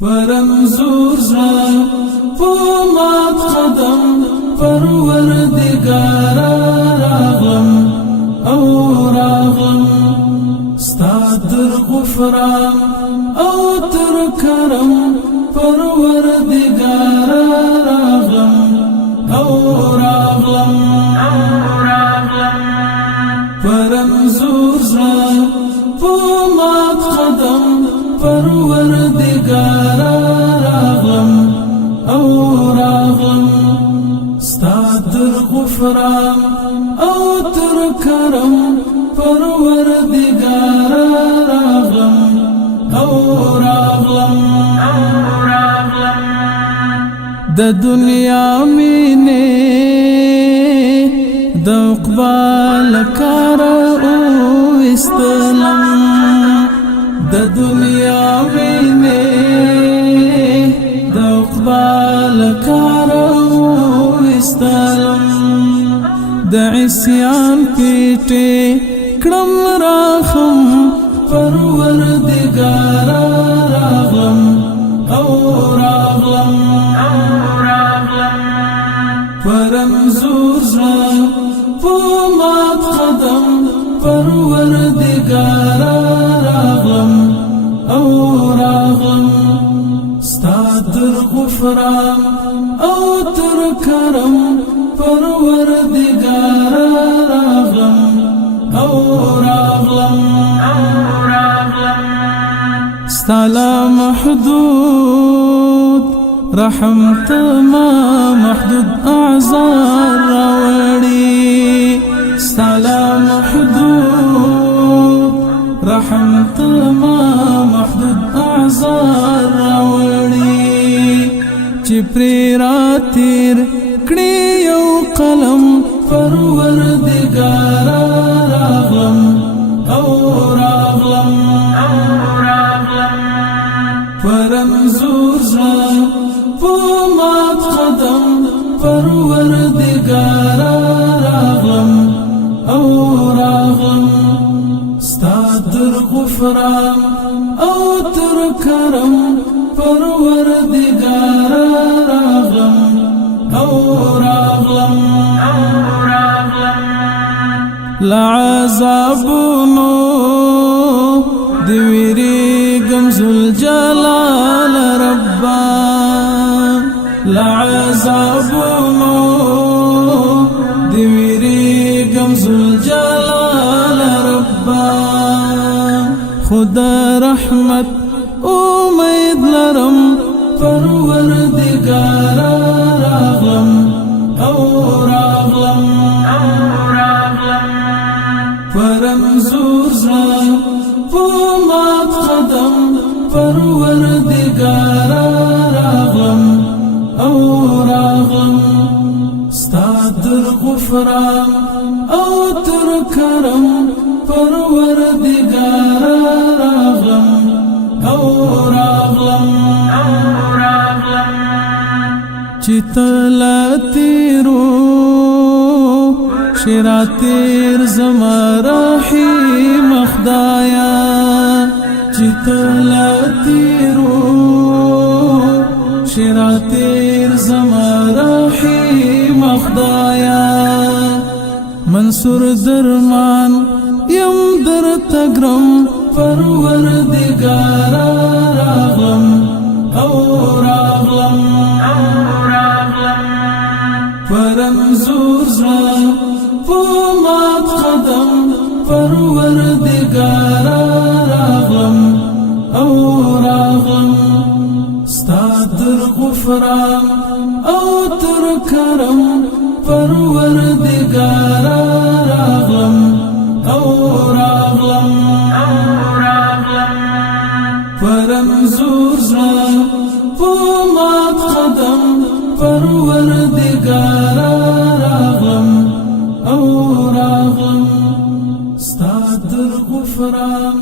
فرمزور زړه په مات قدم پروردګار راغلم او راغلم ستا تر غفران او تر کرم پروردګار راغلم او راغلم فرمزور زړه په مات قدم پروردګار راغلم او راغلم ستا تر غفران او تر کرم پروردګار راغلم او راغلم د دنیا مینه د اقبال کار او استلم د دنیا مینه د اقبال کار او استلم د عصیان پیټه کړم راخم پروردګار راغلم او راغلم فرمزور زړه په مات قدم پروردګار راغلم او راغلم ستا تر غفران او تر کرم پروردګار راغلم او راغلم ستا لا محدود رحمت ما محدود اعذار راوړي ستا لا محدود رحمت ما محدود اعذار راوړي چې پرې راتیر کړي یو قلم پروردګار راغلم او راغلم فرمزور زړه په مات قدم پروردګار راغلم او راغلم ستا تر غفران او تر کرم پروردګار راغلم او راغلم لعذابونو دی ویریږم ذوالجلال ربا لعذابونو دی ویریږم ذوالجلال ربا خدا رحمت امید لرم پروردګار راغلم او راغلم فرمزور زړه په مات قدم پروردګار راغلم او راغلم ستا تر غفران او تر کرم پروردګار راغلم او راغلم چې تلا تیرو شراتیر زما رحیم خدایا چې تلا تیرو شراتیر زما رحیم خدایا منصور درمان یم در تگرم پروردګار راغلم او راغلم فرمزور زړه په مات قدم پروردګار راغلم او راغلم ستا تر غفران او تر کرم پروردګار راغلم او راغلم فرمزور زړه په مات قدم پروردګار راغلم او راغلم ستا تر غفران